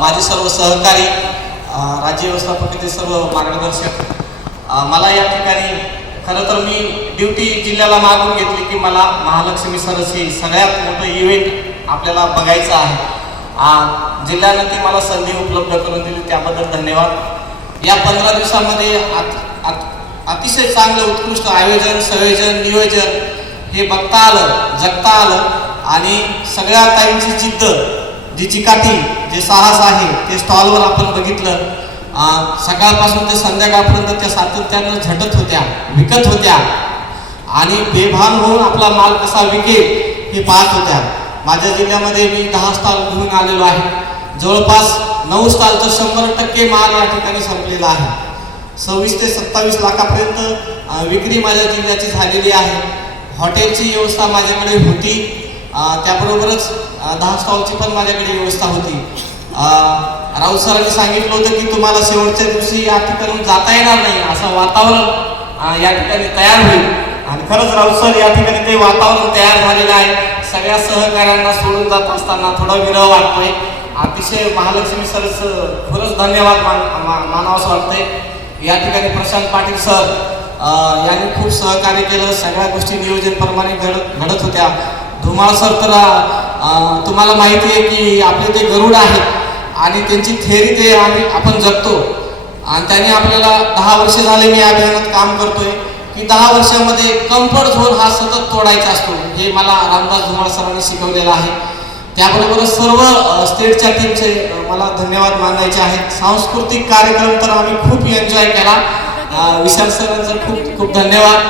माझे सर्व सहकारी, राज्य व्यवस्थापकाचे सर्व मार्गदर्शक, मला या ठिकाणी खरं तर मी ड्युटी जिल्ह्याला मागून घेतली की मला महालक्ष्मी सरस हे सगळ्यात मोठं इव्हेंट आपल्याला बघायचं आहे। जिल्ह्यानं ती मला संधी उपलब्ध करून दिली, त्याबद्दल धन्यवाद। या 15 दिवसांमध्ये अतिशय चांगलं उत्कृष्ट आयोजन, संयोजन, नियोजन हे बघता आलं, जगता आलं आणि सगळ्या ताईंची जिद्द, जी चिकाटी, जे साहस आहे ते स्टॉलवर आपण बघितलं। सकाळपासून ते संध्याकाळपर्यंत त्या सातत्यानं झटत होत्या, विकत होत्या आणि बेभान होऊन आपला माल कसा विकेल हे पाहत होत्या। माझ्या जिल्ह्यामध्ये मी 10 स्टॉल घेऊन आलेलो आहे। जवळपास 9 स्टॉलचं 100% माल या ठिकाणी संपलेला आहे। 26 ते 27 लाखापर्यंत विक्री माझ्या जिल्ह्याची झालेली आहे। हॉटेलची व्यवस्था माझ्याकडे होती, त्याबरोबरच 10 स्टॉलची पण माझ्याकडे व्यवस्था होती। राऊत सरांनी सांगितलं होतं की तुम्हाला शेवटच्या दिवशी या ठिकाणून जाता येणार नाही, असं वातावरण या ठिकाणी तयार होईल आणि खरंच राऊत सर या ठिकाणी ते वातावरण तयार झालेलं आहे। सगळ्या सहकाऱ्यांना सोडून जात असताना थोडा विरह वाटतोय। अतिशय महालक्ष्मी सरच खरंच धन्यवाद मानावंसं वाटतंय। या ठिकाणी प्रशांत पाटील सर यांनी खूप सहकार्य केलं, सगळ्या गोष्टी नियोजनप्रमाणे घडत होत्या। धुमाळ सर तर तुम्हाला माहिती आहे की आपले ते गरुड आहेत आणि त्यांची थेअरी ते आपण जगतो आणि त्यांनी आपल्याला 10 वर्ष झाले मी या अभियानात काम करतोय की 10 वर्षामध्ये कम्फर्ट झोन हा सतत तोडायचा असतो, हे मला रामदास धुमाळ सरांनी शिकवलेलं आहे। त्याबरोबरच सर्व स्टेटच्या टीमचे मला धन्यवाद मानायचे आहेत। सांस्कृतिक कार्यक्रम तर आम्ही खूप एन्जॉय केला। विशाल सरांचं खूप खूप धन्यवाद।